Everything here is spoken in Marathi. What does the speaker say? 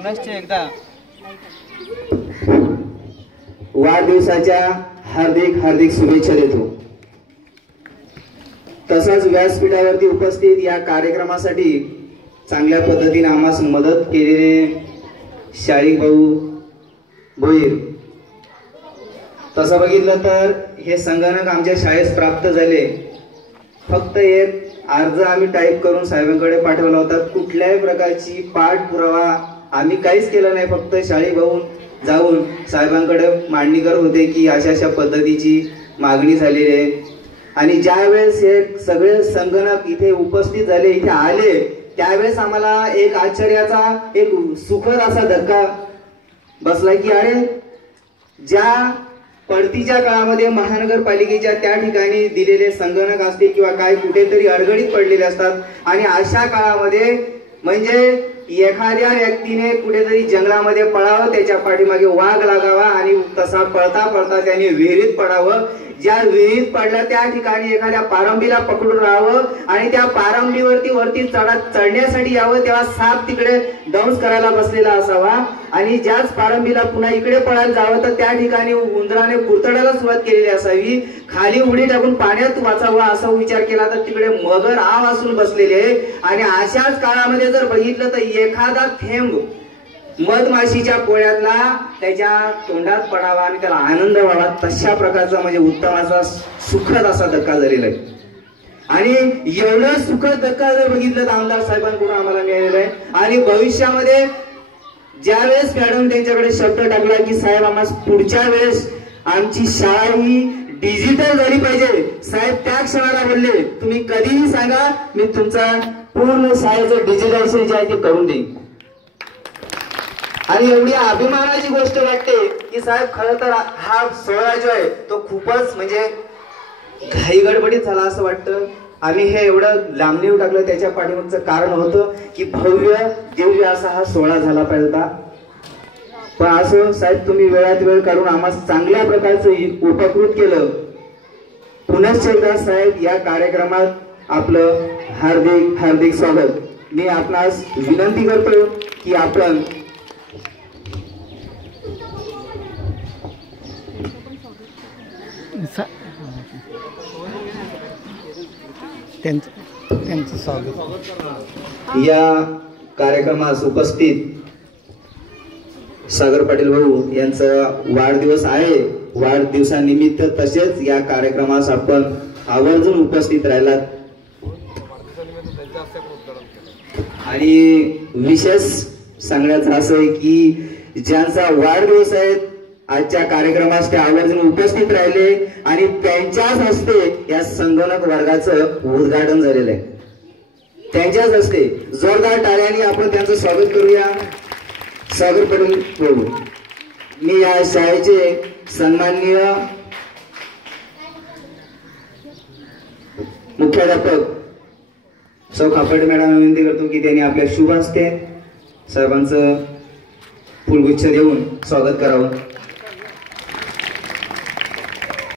पुनश्च एकदा वाढदिवसाच्या हार्दिक हार्दिक शुभेच्छा देतो। तसाच व्यासपीठावरती उपस्थित या कार्यक्रमासाठी चांगल्या पद्धतीने आम्हाला मदत केलेले शाळी भाऊ भोईर। तसं बघितलं तर हे संगणक आमच्या शाळेत प्राप्त झाले, फक्त एक अर्ज आम्ही टाईप करून साहेबांकडे पाठवला होता। कुठल्याही प्रकारची पाठपुरावा आम्ही काहीच केला नाही, फक्त शाळी भाऊ जाऊन साहेबांकडे मांडणी करत होते की अशा अशा पद्धतीची मागणी झालेली आहे। आणि ज्या वेळेस हे सगळे संगणक इथे उपस्थित झाले, इथे आले, त्यावेळेस आम्हाला एक आश्चर्याचा एक सुखद असा धक्का बसला की अरे ज्या पडतीच्या काळामध्ये महानगरपालिकेच्या त्या ठिकाणी दिलेले संगणक असतील किंवा काय कुठेतरी अडगडीत पडलेले असतात आणि अशा काळामध्ये म्हणजे एखाद्या व्यक्तीने कुठेतरी जंगलामध्ये पळावं, त्याच्या पाठीमागे वाघ लागावा आणि तसा पळता पळता त्याने विहिरीत पडावं। ज्या विहिरीत पडल्या त्या ठिकाणी एखाद्या पारंबीला पकडून राहावं आणि त्या पारंबीवरती वरती चढण्यासाठी यावं, तेव्हा साप तिकडे दंश करायला बसलेला असावा आणि ज्याच पारंबीला पुन्हा इकडे पळायला जावं तर त्या ठिकाणी उंदराने कुरतडायला सुरुवात केलेली असावी, खाली उडी टाकून पाण्यात वाचावं असा विचार केला तर तिकडे मगर आव असून बसलेले आहे। आणि अशाच काळामध्ये जर बघितलं तर एखादा थेंब मधमाशीच्या पोळ्यातला त्याच्या तोंडात पडावा आणि त्याला आनंद व्हावा, तशा प्रकारचा म्हणजे उत्तम असा सुखद असा धक्का झालेला आहे। आणि एवढं सुखद धक्का जर बघितलं तर आमदार साहेबांकडून आम्हाला मिळालेलं आहे। आणि भविष्यामध्ये ज्यावेळेस मॅडम त्यांच्याकडे शब्द टाकला की साहेब आम्हाला पुढच्या वेळेस आमची शाळा ही डिजिटल झाली पाहिजे, साहेब त्या क्षणाला बोलले तुम्ही कधीही सांगा, मी तुमचा पूर्ण शाळेचं डिजिटलायझेशन जे आहे ते करून देईन। आणि एवढी अभिमानाची गोष्ट वाटते की साहेब खरं तर हा सोहळा जो आहे तो खूपच म्हणजे घाई गडबडीत झाला असं वाटतं। आम्ही हे एवढं लांबणीवर टाकलं त्याच्या पाठीमागचं कारण होतं की भव्य दिव्य असा हा सोहळा झाला पाहिजे होता। पण असं साहेब तुम्ही वेळात वेळ काढून आम्हाला चांगल्या प्रकारचं उपकृत केलं। पुनश्च एकदा साहेब या कार्यक्रमात आपलं हार्दिक हार्दिक स्वागत। मी आपणास विनंती करतो की आपण त्यांचं स्वागत। या कार्यक्रमास उपस्थित सागर पाटील भाऊ यांचा वाढदिवस आहे, वाढदिवसानिमित्त तसेच या कार्यक्रमास आपण आवर्जून उपस्थित राहिलात। आणि विशेष सांगण्याचं असं आहे की ज्यांचा वाढदिवस आहे आजच्या कार्यक्रमास ते आवर्जून उपस्थित राहिले आणि त्यांच्याच हस्ते या संगणक वर्गाचं उद्घाटन झालेलं आहे। त्यांच्याच हस्ते जोरदार टाळ्यांनी आपण त्यांचं स्वागत करूया। सागर पाटील भाऊ, मी या शाळेचे सन्माननीय मुख्याध्यापक सौ खापर्डे मॅडम विनंती करतो की त्यांनी आपल्या शुभ हस्ते साहेबांचं फुलगुच्छ देऊन स्वागत करावं।